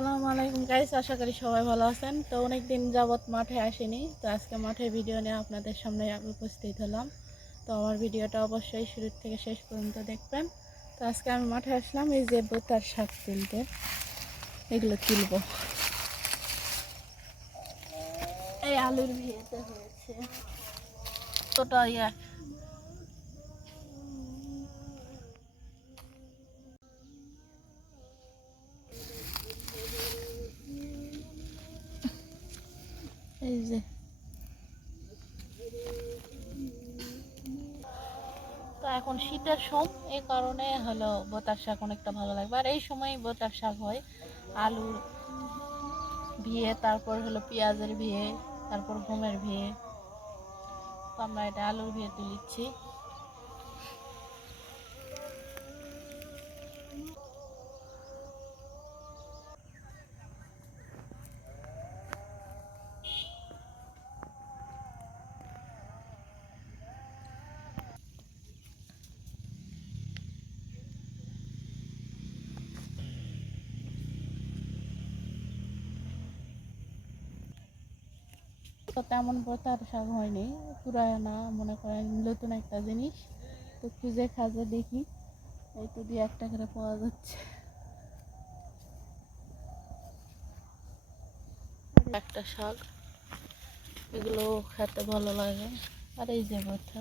আসসালামু আলাইকুম গাইস, আশা করি সবাই ভালো আছেন। তো অনেক দিন যাবত মাঠে আসেনি, তো আজকে মাঠে ভিডিও নিয়ে আপনাদের সামনে উপস্থিত হলাম। তো আমার ভিডিওটা অবশ্যই শুরু থেকে শেষ পর্যন্ত দেখবেন। তো আজকে আমি মাঠে আসলাম এই যে বোতার শাক তুলতে, এগুলো তুলবো। এই আলুর ভিয়েতে হয়েছে তোটা এই যে তো এখন শীতের সময়, এই কারণে হলো বোতার শাক অনেকটা ভালো লাগবে। আর এই সময় বোতার শাক হয় আলুর ভিয়ে, তারপর হলো পেঁয়াজের ভিয়ে, তারপর গমের ভিয়ে। তো আমরা এটা আলুর ভিয়ে তুলিচ্ছি। তো তেমন বোতার শাক হয়নি, পুরানা মনে করেন নতুন একটা জিনিস। তো খুঁজে খাজে দেখি, এই তো দিয়ে একটা করে পাওয়া যাচ্ছে একটা শাক। এগুলো খেতে ভালো লাগে। আর এই যে বোতা,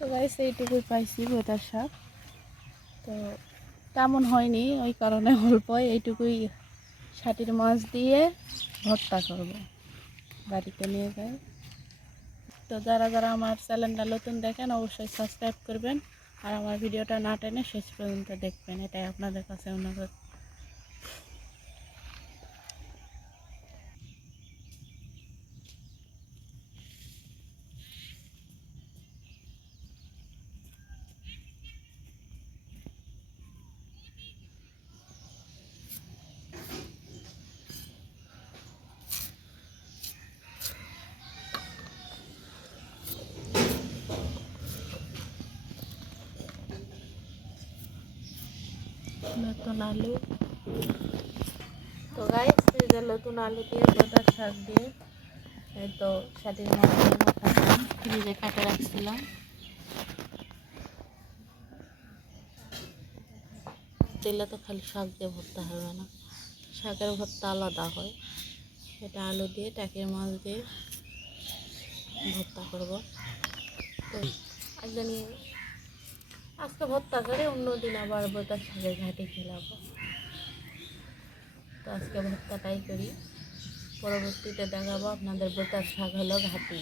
তো গাইস এইটুকুই পাইছি বোতার শাক। তো তেমন হয়নি, ওই কারণে অল্প এইটুকুই ছাটির মাছ দিয়ে ভর্তা করব, বাড়িতে নিয়ে যাই। তো যারা যারা আমার চ্যানেলটা নতুন দেখেন অবশ্যই সাবস্ক্রাইব করবেন, আর আমার ভিডিওটা না টেনে শেষ পর্যন্ত দেখবেন, এটাই আপনাদের কাছে অনুরোধ। নতুন আলু, তো গাইস এই যে নতুন আলু দিয়ে বোতার শাক দিয়ে, এই তো ছাটির মাছ দিয়ে মাখালাম, ফ্রিজে কাটে রাখছিলাম। তেলে তো খালি শাক দিয়ে ভর্তা হবে না, শাকের ভর্তা আলাদা হয়। এটা আলু দিয়ে টাকির মাছ দিয়ে ভর্তা করব। তো একদিন আজকে ভর্তা করে অন্যদিন আবার বোতার শাকের ঘাটি খেলাবো। তো আজকে ভর্তাটাই করি, পরবর্তীতে দেখাবো আপনাদের বোতার শাক হলো ঘাটি।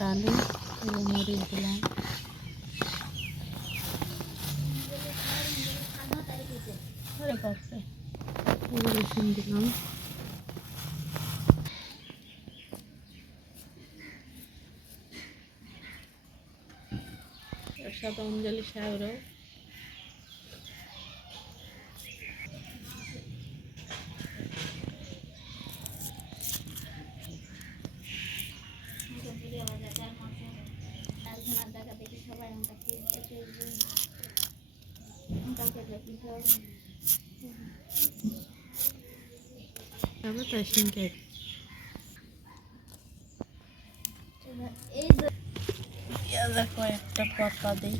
ডালি মরিচ দিলাম, রসুন দিলাম, সাদা অঞ্জলি শাকরও তাই সিংকে পেঁয়াজের কয়েকটা পাতা দিই।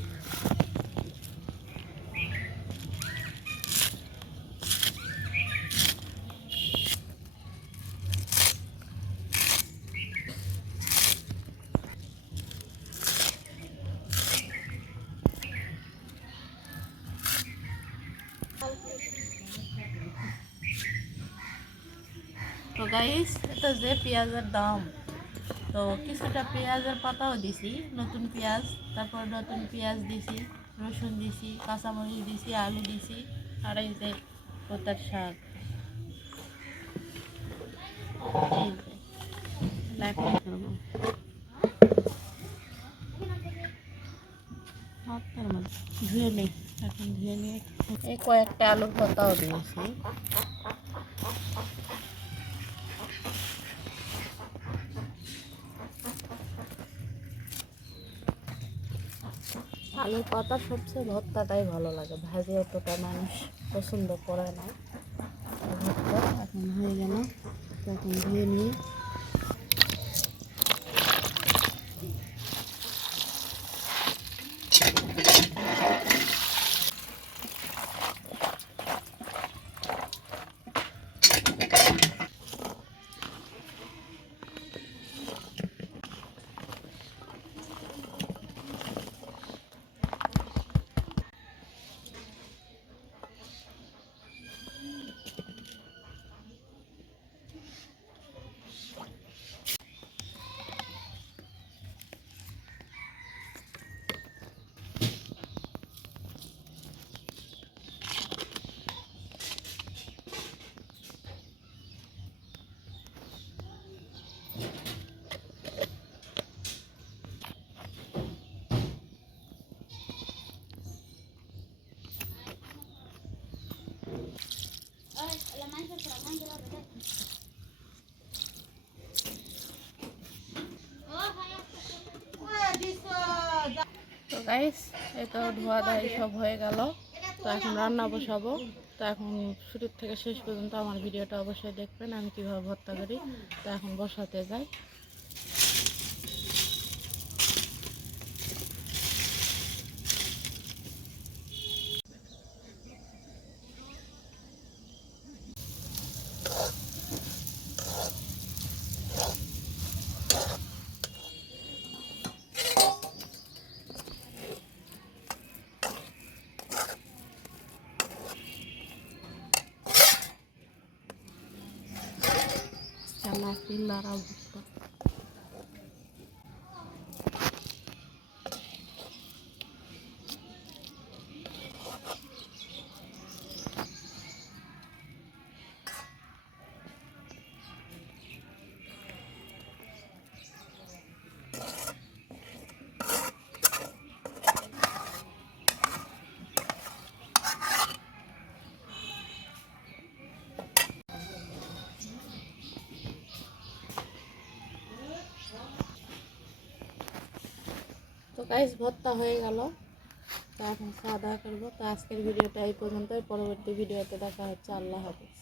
তো গাইস, এটা যে পেঁয়াজের দাম, তো কিছুটা পেঁয়াজের পাতাও দিছি, নতুন পেঁয়াজ, তারপর নতুন পেঁয়াজ দিছি, রসুন দিছি, কাঁচামরিচ দিছি, আলু দিছি, আর এই যে ভর্তার শাক। এই যে এখন করবো হাতের মধ্যে ধুয়ে নেই, এখন ধুয়ে নিয়ে এই কয়েকটা আলুর পাতাও দিয়েছি। আলুর পাতা সবচেয়ে ভর্তাটাই ভালো লাগে, ভাজি অতটা মানুষ পছন্দ করে না। ভর্তা এখন হয়ে গেল, তখন ধুয়ে নিয়ে তো গাইস, এই তো ধোয়া ধাই সব হয়ে গেল। তো এখন রান্না বসাবো। তো এখন শুরু থেকে শেষ পর্যন্ত আমার ভিডিওটা অবশ্যই দেখবেন, আমি কীভাবে ভর্তা করি। তো এখন বসাতে যাই। চালা পিলারা ভর্তা। তো গাইস, ভর্তা হয়ে গেল। তো এখন খাওয়া দাওয়া করবো। তো আজকের ভিডিওটা এই পর্যন্তই, পরবর্তী ভিডিওতে দেখা হচ্ছে। আল্লাহ হাফেজ।